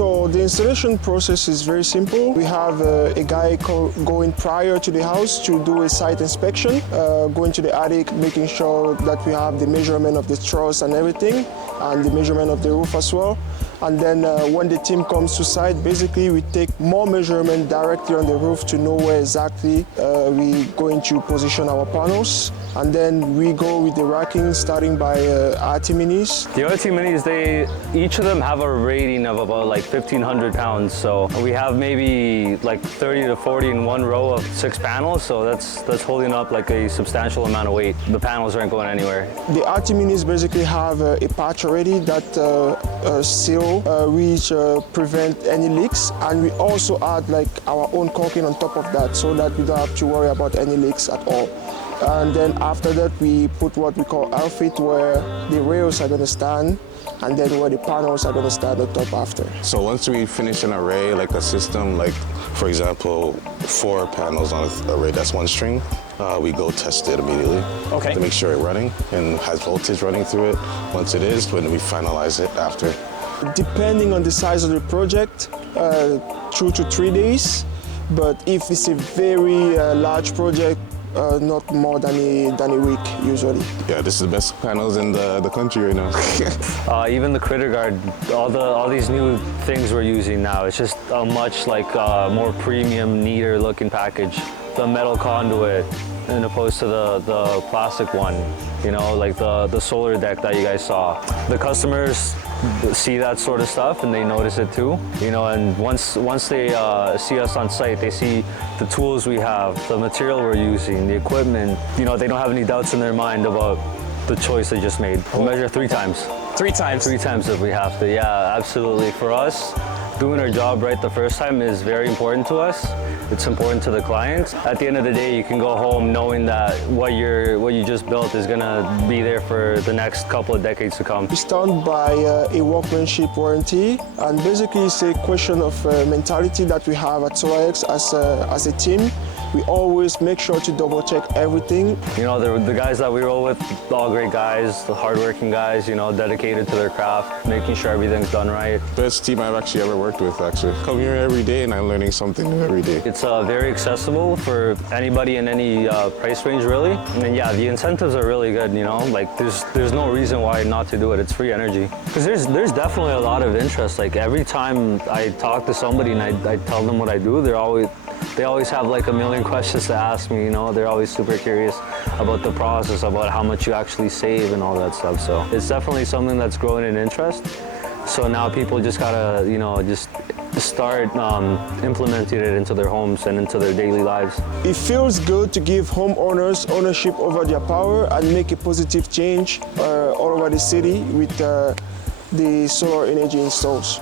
So the installation process is very simple. We have a guy going prior to the house to do a site inspection, going to the attic, making sure that we have the measurement of the truss and everything, and the measurement of the roof as well. And then when the team comes to site, basically we take more measurement directly on the roof to know where exactly we're going to position our panels. And then we go with the racking, starting by RT Minis. The RT Minis, each of them have a rating of about like 1,500 pounds. So we have maybe like 30 to 40 in one row of 6 panels. So that's holding up like a substantial amount of weight. The panels aren't going anywhere. The RT Minis basically have a patch already that seal which prevent any leaks. And we also add like our own caulking on top of that so that we don't have to worry about any leaks at all. And then after that, we put what we call outfit, where the rails are going to stand, and then where the panels are going to stand on top after. So once we finish an array, like a system, like for example, 4 panels on an array, that's 1 string, we go test it immediately to make sure it's running and has voltage running through it. Once it is, when we finalize it after. Depending on the size of the project, 2 to 3 days. But if it's a very large project, not more than a week usually. Yeah, this is the best panels in the country right now. Even the critter guard, all these new things we're using now, it's just a much more premium, neater looking package. The metal conduit, in opposed to the plastic one, you know, like the solar deck that you guys saw. The customers see that sort of stuff and they notice it too, you know, and once they see us on site, they see the tools we have, the material we're using, the equipment, you know, they don't have any doubts in their mind about the choice they just made. We'll measure 3 times. 3 times? 3 times if we have to, yeah, absolutely. For us, doing our job right the first time is very important to us. It's important to the clients. At the end of the day, you can go home knowing that what you just built is gonna be there for the next couple of decades to come. We stand by a workmanship warranty, and basically it's a question of mentality that we have at SolarX as a team. We always make sure to double check everything. You know, the guys that we roll with, all great guys, the hardworking guys, you know, dedicated to their craft, making sure everything's done right. Best team I've actually ever worked with, actually. Come here every day and I'm learning something new every day. It's very accessible for anybody in any price range, really. And yeah, the incentives are really good, you know, like there's no reason why not to do it. It's free energy. Because there's definitely a lot of interest. Like every time I talk to somebody and I tell them what I do, they always have like a million questions to ask me, you know. They're always super curious about the process, about how much you actually save and all that stuff. So it's definitely something that's growing in interest. So now people just gotta, you know, just start implementing it into their homes and into their daily lives. It feels good to give homeowners ownership over their power and make a positive change all over the city with the solar energy installs.